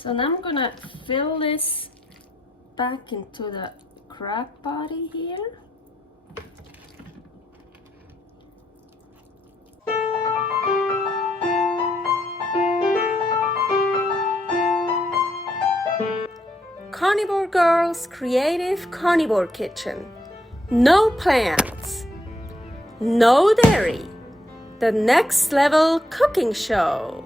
So now I'm gonna fill this back into the crab body here. Carnivore Girl's Creative Carnivore Kitchen. No plants, no dairy, the next level cooking show.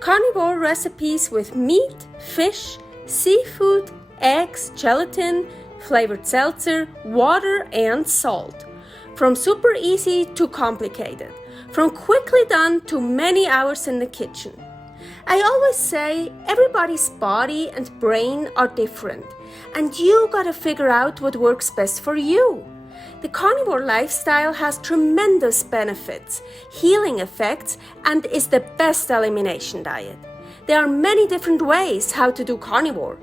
Carnivore recipes with meat, fish, seafood, eggs, gelatin, flavored seltzer, water, and salt. From super easy to complicated, from quickly done to many hours in the kitchen. I always say everybody's body and brain are different, and you gotta figure out what works best for you. The carnivore lifestyle has tremendous benefits, healing effects, and is the best elimination diet. There are many different ways how to do carnivore.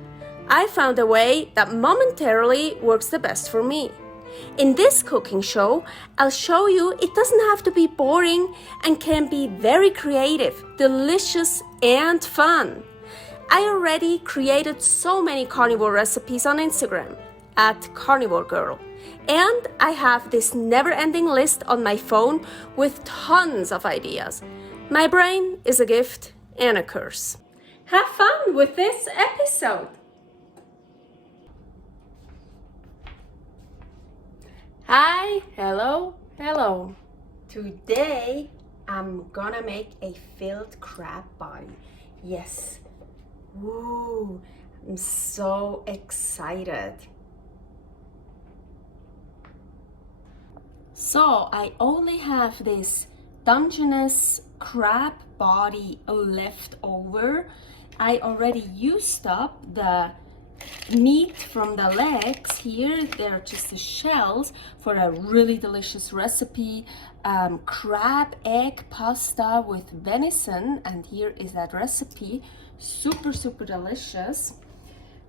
I found a way that momentarily works the best for me. In this cooking show, I'll show you it doesn't have to be boring and can be very creative, delicious, and fun. I already created so many carnivore recipes on Instagram at Carnivore Girl. And I have this never-ending list on my phone with tons of ideas. My brain is a gift and a curse. Have fun with this episode. Hi, hello. Today I'm gonna make a filled crab body. Yes. Woo, I'm so excited. So I only have this Dungeness crab body left over. I already used up the meat from the legs here. They're just the shells for a really delicious recipe, crab egg pasta with venison, and here is that recipe. Super delicious.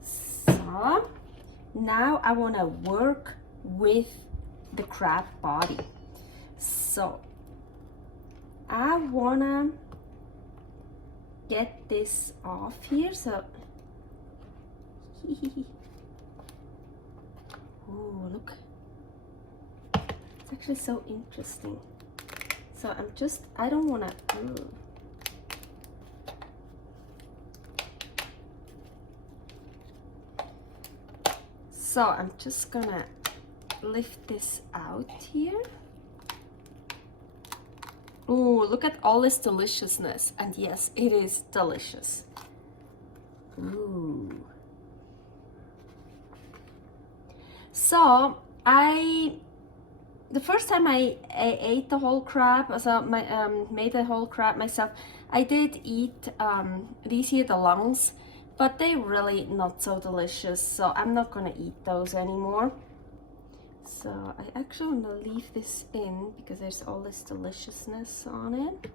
So now I want to work with the crab body. So I want to get this off here. So oh, look, it's actually so interesting. So I don't want to so I'm just gonna lift this out here. Oh, look at all this deliciousness. And yes, it is delicious. Ooh. So the first time I ate the whole crab, so made the whole crab myself, I did eat these here, the lungs, but they're really not so delicious, so I'm not gonna eat those anymore. So I actually want to leave this in because there's all this deliciousness on it.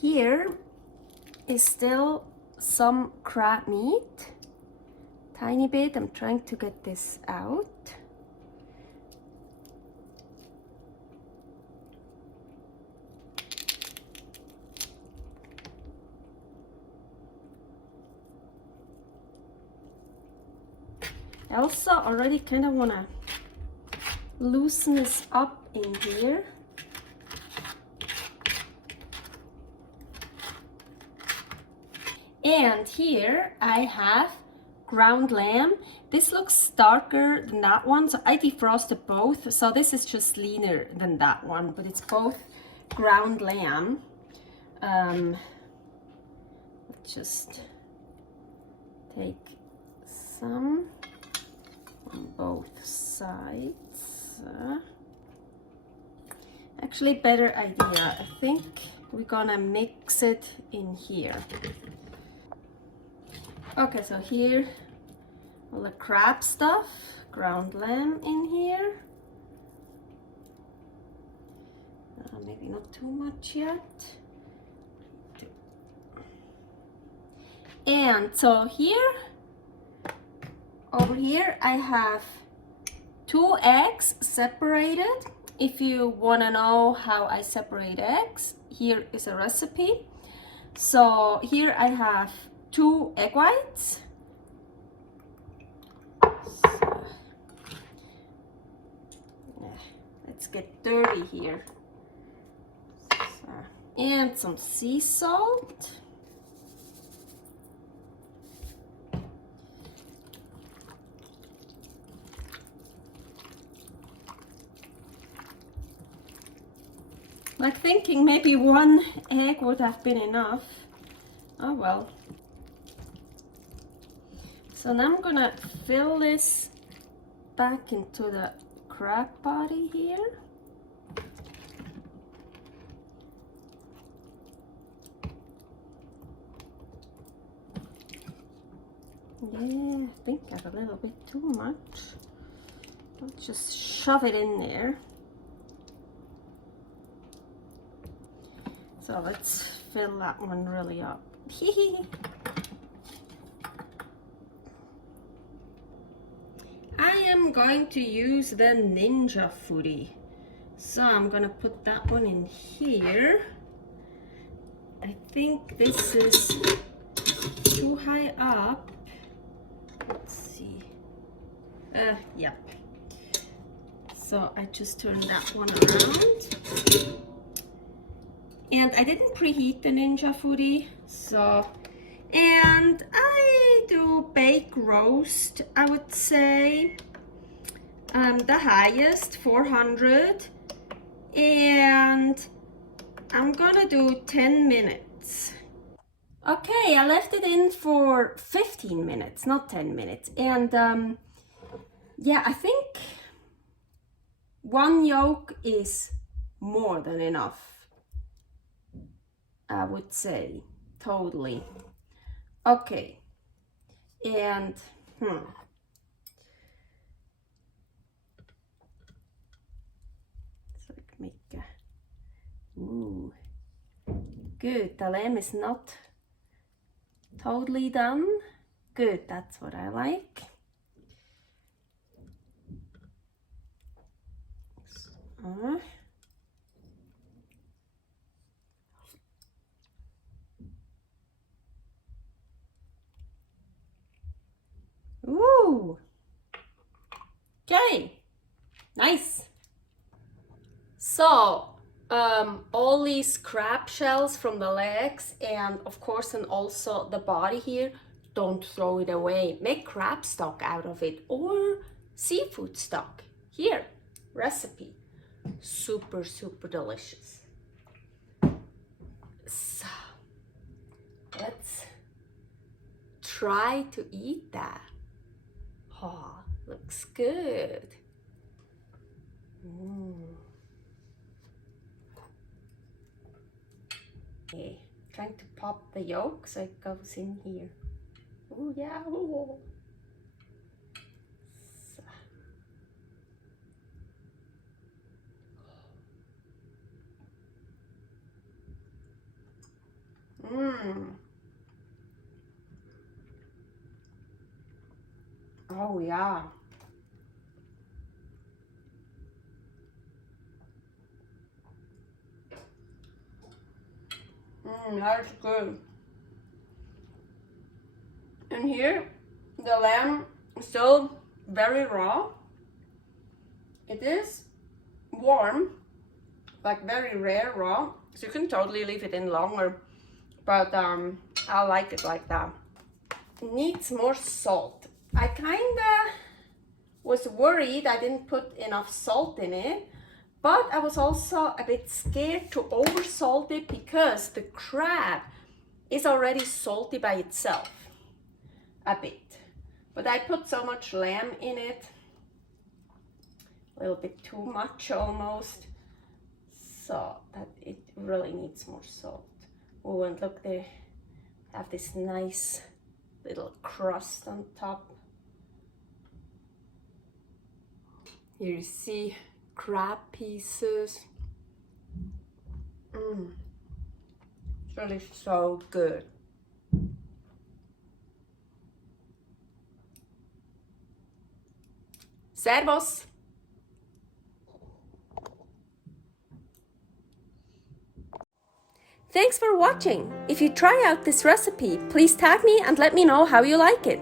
Here is still some crab meat, tiny bit. I'm trying to get this out. I also already kind of want to loosen this up in here. And here I have ground lamb. This looks darker than that one, so I defrosted both. So this is just leaner than that one, but it's both ground lamb. Just take some on both sides. Actually, better idea. I think we're gonna mix it in here. Okay, so here, all the crab stuff, ground lamb in here. So maybe not too much yet. And so here, over here, I have 2 eggs separated. If you want to know how I separate eggs, here is a recipe. So here I have 2 egg whites. So, let's get dirty here. So, and some sea salt. Like thinking maybe 1 egg would have been enough. Oh well. So now I'm gonna fill this back into the crab body here. Yeah, I think I have a little bit too much. I'll just shove it in there. So let's fill that one really up. I am going to use the Ninja Foodi. So I'm gonna put that one in here. I think this is too high up. Let's see. Yeah. So I just turned that one around. And I didn't preheat the Ninja Foodi, so, and I do bake roast, I would say, the highest, 400, and I'm gonna do 10 minutes. Okay, I left it in for 15 minutes, not 10 minutes, and yeah, I think 1 yolk is more than enough. I would say, totally. Okay, and so I can make a, ooh, good. The lamb is not totally done. Good, that's what I like. So, ooh, okay, nice. So all these crab shells from the legs and of course and also the body here, don't throw it away. Make crab stock out of it or seafood stock. Here, recipe, super delicious. So let's try to eat that. Oh, looks good. Okay, trying to pop the yolk so it goes in here. Oh yeah. Ooh. So. Oh yeah. That's good. And here, the lamb is still very raw. It is warm, like very rare raw. So you can totally leave it in longer, but I like it like that. It needs more salt. I kinda was worried I didn't put enough salt in it, but I was also a bit scared to over salt it because the crab is already salty by itself, a bit. But I put so much lamb in it, a little bit too much almost, so that it really needs more salt. Oh, and look, they have this nice little crust on top. Here you see crab pieces. It's really so good. Servus! Thanks for watching! If you try out this recipe, please tag me and let me know how you like it.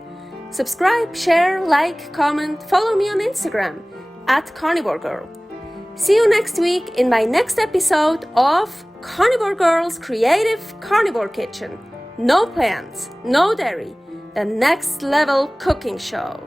Subscribe, share, like, comment, follow me on Instagram @Carnivore Girl. See you next week in my next episode of Carnivore Girl's Creative Carnivore Kitchen. No plants, no dairy, the next level cooking show.